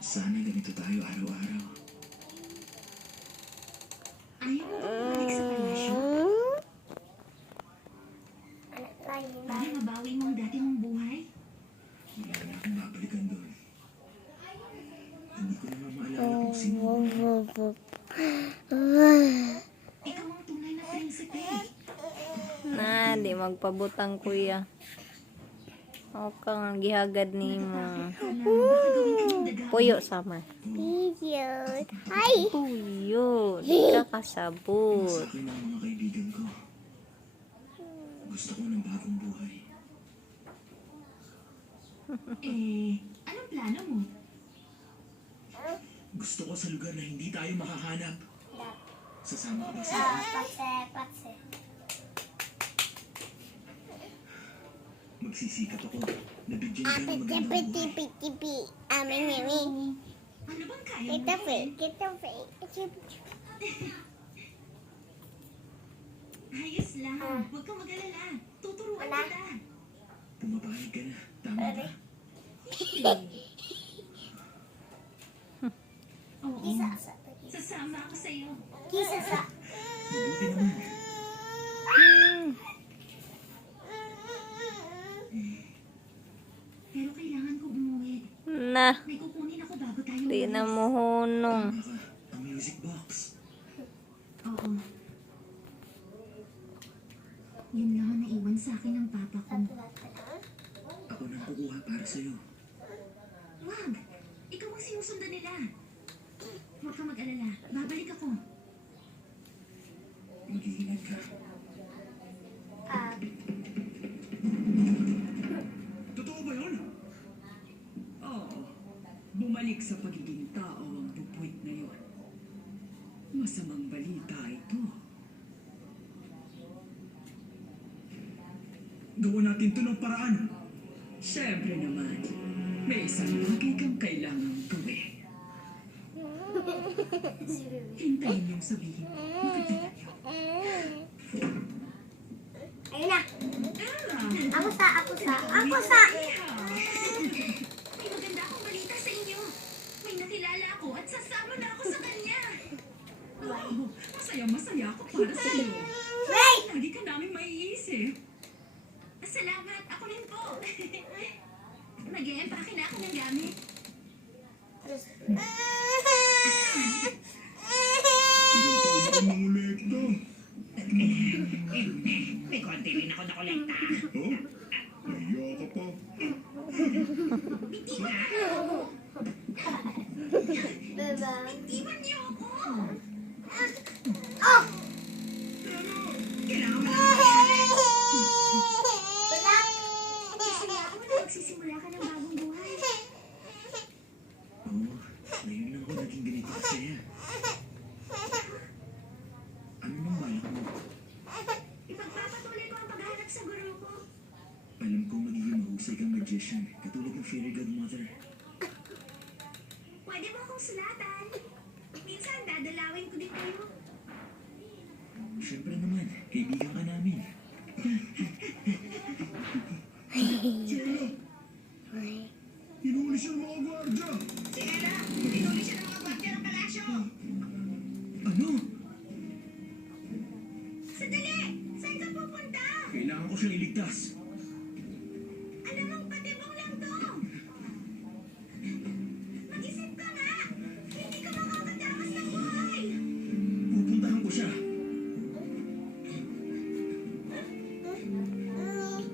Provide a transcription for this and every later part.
Sana ganito tayo araw-araw. Ayaw mo bumalik sa palasyo? Para mabawi mo ang dati mong buhay? Wala na akong babalikan doon. Hindi ko na maalala kung sino ako. Ikaw ang tunay na prinsipe. Di magpabutang kuya. O kang gihagad ni mo. Baka gawin ka ng daga. Puyo sama. Video. Hi. Puyo. Di ka kasabot. Sa akin ang mga kaibigan ko. Gusto ko ng bagong buhay. Anong plano mo? Gusto ko sa lugar na hindi tayo makahanap. Sasama ka ba sa akin? Patse. Magsisikap ako. Nabigyan ka ng magandang buhay. Tipi. Amin. Ano bang kaya mo? Kita fe. Ayos lang. Huwag kang mag-alala. Tuturuan Wala. kita. Pumapahig ka na. Tama ba? Oo. Sasama ako sa'yo. Kisa sa. Mabuti naman. Pero kailangan ko umuwi. May kukunin ako bago tayo Di na umalis. mo hunong. Tama ka. Ang music box. Oo. Yun lang ang naiwan sa akin ng papa ko. Ako nang kukuha para sa'yo. Wag! Ikaw ang sinusundan nila. Huwag kang mag-alala. Babalik ako. Mag-iingat ka. Totoo ba yun? Oo. Bumalik sa pagiging tao ang pupuwit na yun. Masamang balita ito. Gawa natin to ng paraan. Siyempre naman, may isang bagay kang kailangang gawin. Hintayin niyong sabihin. Makikita niyo. Ayun na. Ella! Ako sa. May maganda akong balita sa inyo. May nakilala ako at sasama na ako sa kanya. Wow! Masaya ako para sa iyo. Wait! Lagi ka namin maiisip. Salamat. Ako rin po. Nag-e-empake na ako ng gamit. Ilang taon na kang mangolekta. May konti rin ako nakolekta. Oh? Nahiya ka pa. Iwan niyo ako. Kailangan mo Masaya ako na magsisimula ka ng bagong buhay. Oo. Ngayon lang ako naging ganito kasaya. Ano nang balak mo? Ipagpapatuloy ko ang paghahanap sa guru ko. Alam kong magiging mahusay kang magician. Katulad ng fairy godmother. Pwede mo akong sulatan. Minsan dadalawin ko din kayo. Siyempre naman, kaibigan ka namin. Sila! Hinuli siya ng mga gwardya! Sila, tinuli siya ng mga gwardya ng palasyo. Ano? Sandali! Saan ka pupunta? Kailangan ko siyang iligtas. Alam mong patibong lang to. Mag-isip ka nga. Hindi ka makakatakas ng buhay. Pupuntahan ko siya.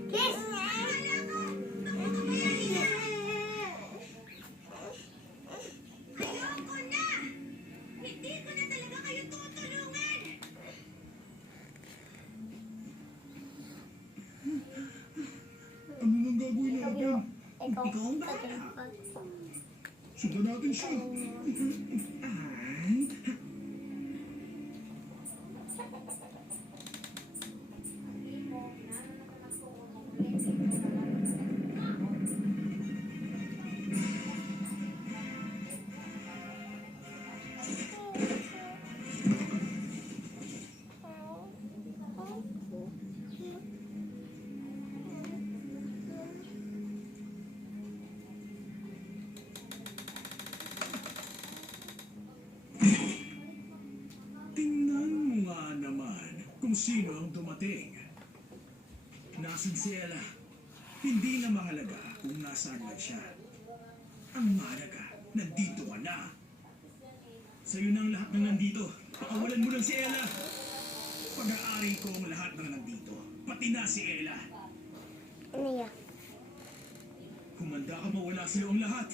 Kiss! Wala ko. Nakukumayari na. Ayoko na. Hindi ko na talaga kayo tutulungan. Ano nang gagawin natin? Ikaw ang bahala. Sundan natin siya. kung sino ang dumating. Nasaan si Ella? Hindi na mahalaga kung nasaan man siya. Ang mahalaga, nandito ka na. Sa'yo na ang lahat ng nandito. Pakawalan mo lang si Ella. Pag-aari ko ang lahat ng nandito. Pati na si Ella. Ano yan? Humanda ka mawala sa iyong lahat.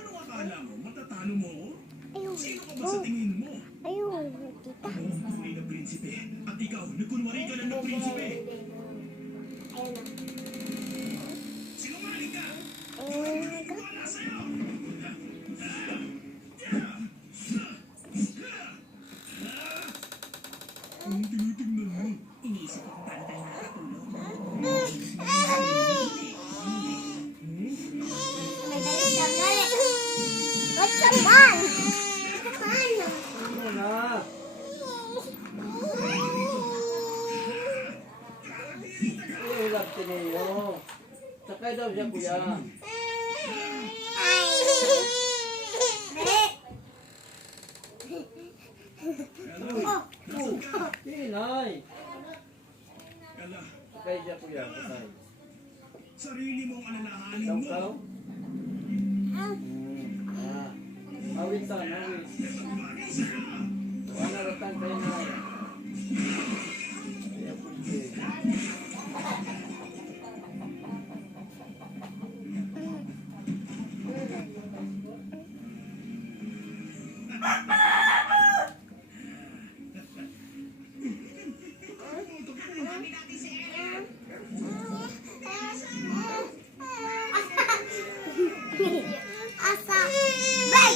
Anong akala mo? Matatalo mo ako? Ayun. Sino ka ba sa tingin mo? Ayun, tita. Ako ang tunay na prinsipe. At ikaw, nagkunwari ka lang ng prinsipe. Ayun na. Sinungaling ka! Ayun. Wala sa'yo! Anong tinitignan mo? Iniisip ko kung paano tayo nakakatulog. Madali siya, madali. What's the fun? Fun. Ano na? Ihulap si Neo. Sakay daw siya, kuya. Hinay. Ella, Sakay siya, kuya. Sakay. sarili mong alalahanin Ikaw, mo. ikaw? Awit sa, awit. Wala ratang kayo na. Asa. Bay.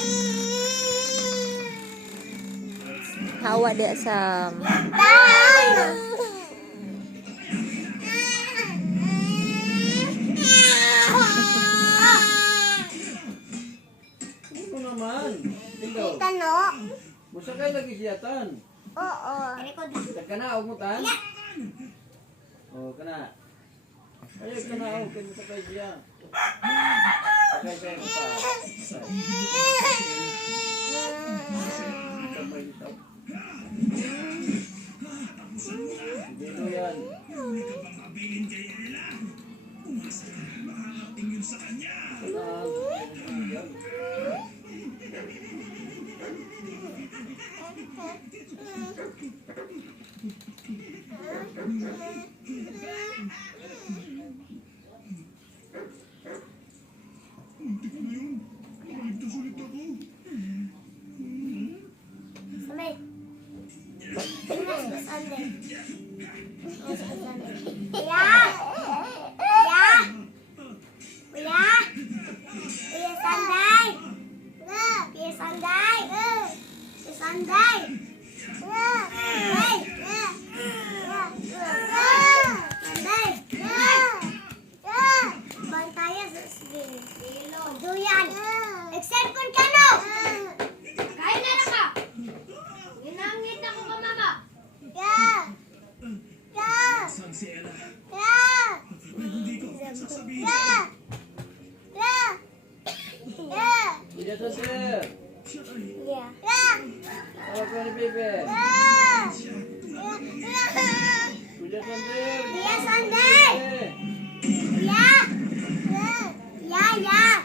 Hawa dia sa Tan. Ano naman? Ikaw. Tano. Musakay lagi siya, tan. Oo. Record. Kana, huwag mo tan. Oh, kana. Ayaw ka na, huwag ka musakay siya. Sakay kayo pa. Sabay ito. Dito yan. Huli ka bang mabilin kay Ella? Umasa ka, makakating yun sa kanya. Muntik na yun. Maligtas ulit ako. Sabay. Tingnan sa Sunday. Kuya! Kuya! Kuya! Kuya Sunday! Kuya Sunday! Kuya Sunday! Sunday! Sunday! Bantaya sa silo. Duyan! Nag-cellphone ka no! Kain na ka! Ginangit ako ka mama! Saan si Ella? Yeah! Hindi ko sasabihin. Yeah! Yeah! Yeah! Kuya Sander. Siya ay Yeah! Yeah! Tawag ko ni Bebe. Yeah! Kuya Sander. Kuya Sander! Bebe. Yeah! Yeah! Yeah!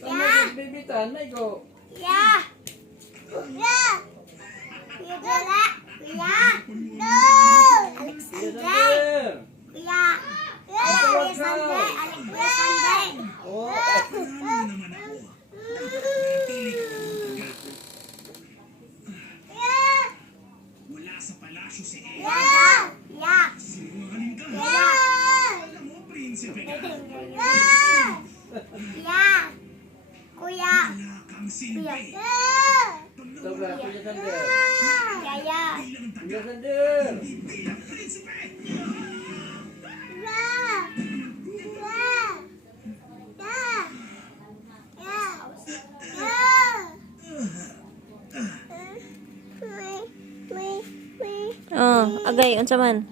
Tama si Bebe tan, na ikaw. Yeah! Yeah! Kuya Dala! Kuya! No! Kuya Alexander! Sander. Kuya! Kuya Sander! Kuya Sander! Oh, ano naman ako. Napili ka ng Yeah! wala sa palasyo si Ella. Yeah! Yeah! Sinungaling ka. Yeah! Alam mo, prinsipe ka. Yeah! Yeah! Kuya! Wala kang silbi. Yeah! Pag Sobra, nawala Kuya Sander. Yaya! bilang Kuya taga, Sander. bilang prinsipe. Yeah! Yeah! Yeah! Yeah! Oh, agay unsa man?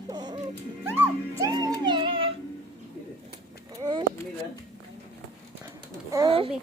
Mila. Sabi.